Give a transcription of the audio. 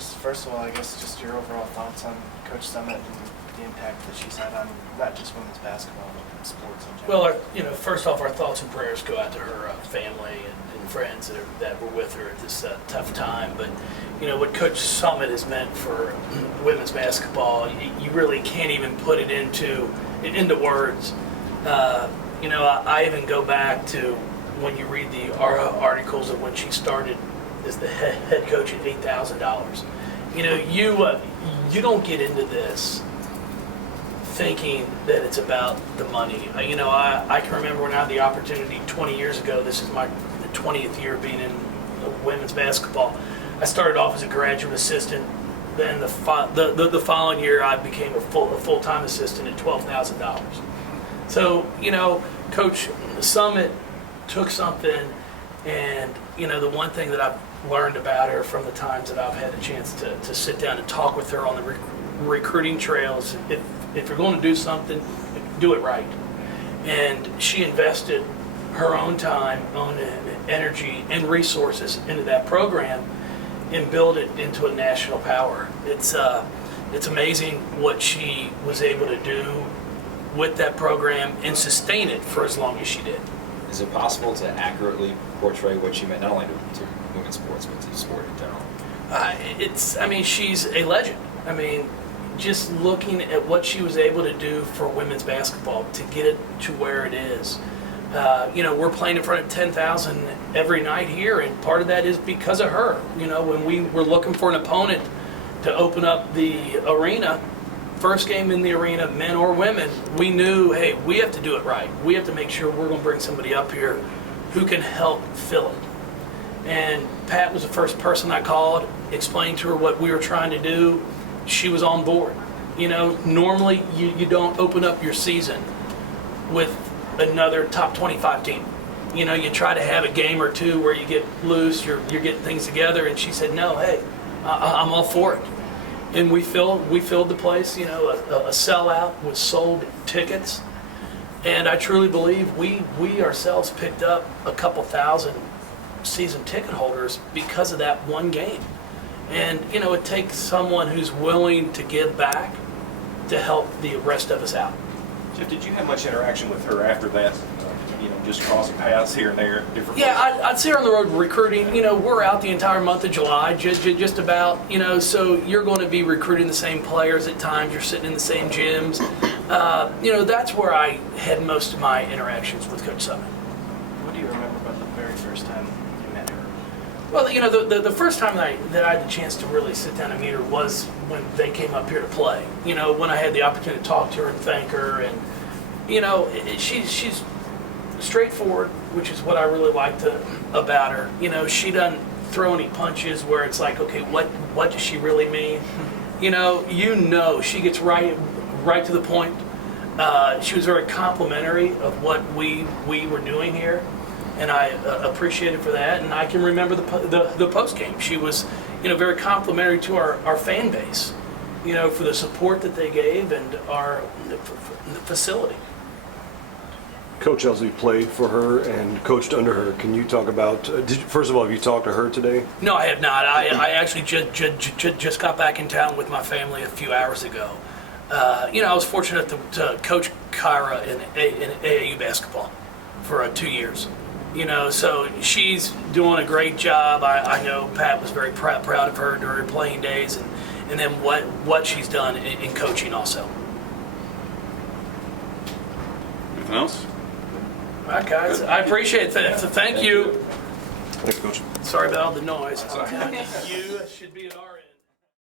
just first of all, I guess just your overall thoughts on Coach Summitt and the impact that she's had on not just women's basketball, but sports in general. Well, first off, our thoughts and prayers go out to her family and friends that were with her at this tough time. But, what Coach Summitt has meant for women's basketball, you really can't even put it into words. I even go back to when you read the articles of when she started as the head coach at $8,000. You don't get into this thinking that it's about the money. I can remember when I had the opportunity 20 years ago. This is my 20th year being in women's basketball. I started off as a graduate assistant. Then the following year, I became a full-time assistant at $12,000. So, Coach Summitt took something, and, the one thing that I've learned about her from the times that I've had a chance to sit down and talk with her on the recruiting trails, if you're going to do something, do it right. And she invested her own time, own energy, and resources into that program and build it into a national power. It's amazing what she was able to do with that program and sustain it for as long as she did. Is it possible to accurately portray what she meant not only to women's sports but to sport in general? She's a legend. Just looking at what she was able to do for women's basketball to get it to where it is. We're playing in front of 10,000 every night here, and part of that is because of her. When we were looking for an opponent to open up the arena, first game in the arena, men or women, we knew, hey, we have to do it right. We have to make sure we're going to bring somebody up here who can help fill it. And Pat was the first person I called, explained to her what we were trying to do. She was on board. Normally you don't open up your season with another top 25 team. You try to have a game or two where you get loose, you're getting things together, and she said, no, hey, I'm all for it. And we filled the place, a sellout with sold tickets. And I truly believe we ourselves picked up a couple thousand season ticket holders because of that one game. And, it takes someone who's willing to give back to help the rest of us out. Jeff, did you have much interaction with her after that? Just crossing paths here and there, different Yeah, places? I'd see her on the road recruiting. We're out the entire month of July, just about. So you're going to be recruiting the same players at times. You're sitting in the same gyms. That's where I had most of my interactions with Coach Summitt. What do you remember about the very first time you met her? Well, the first time that I had the chance to really sit down and meet her was when they came up here to play. When I had the opportunity to talk to her and thank her, and she's straightforward, which is what I really liked about her. She doesn't throw any punches where it's like, okay, what does she really mean? She gets right to the point. She was very complimentary of what we were doing here, and I appreciated for that. And I can remember the post game. She was, very complimentary to our fan base, for the support that they gave and the facility. Coach Elsie played for her and coached under her. Can you talk about, first of all, have you talked to her today? No, I have not. I actually just got back in town with my family a few hours ago. I was fortunate to coach Kyra in AAU basketball for 2 years. So she's doing a great job. I know Pat was very proud of her during her playing days, and then what she's done in coaching also. Anything else? All right, guys. I appreciate it. Thank you. Thanks, Coach. Sorry about all the noise. That's all right. You should be at our end.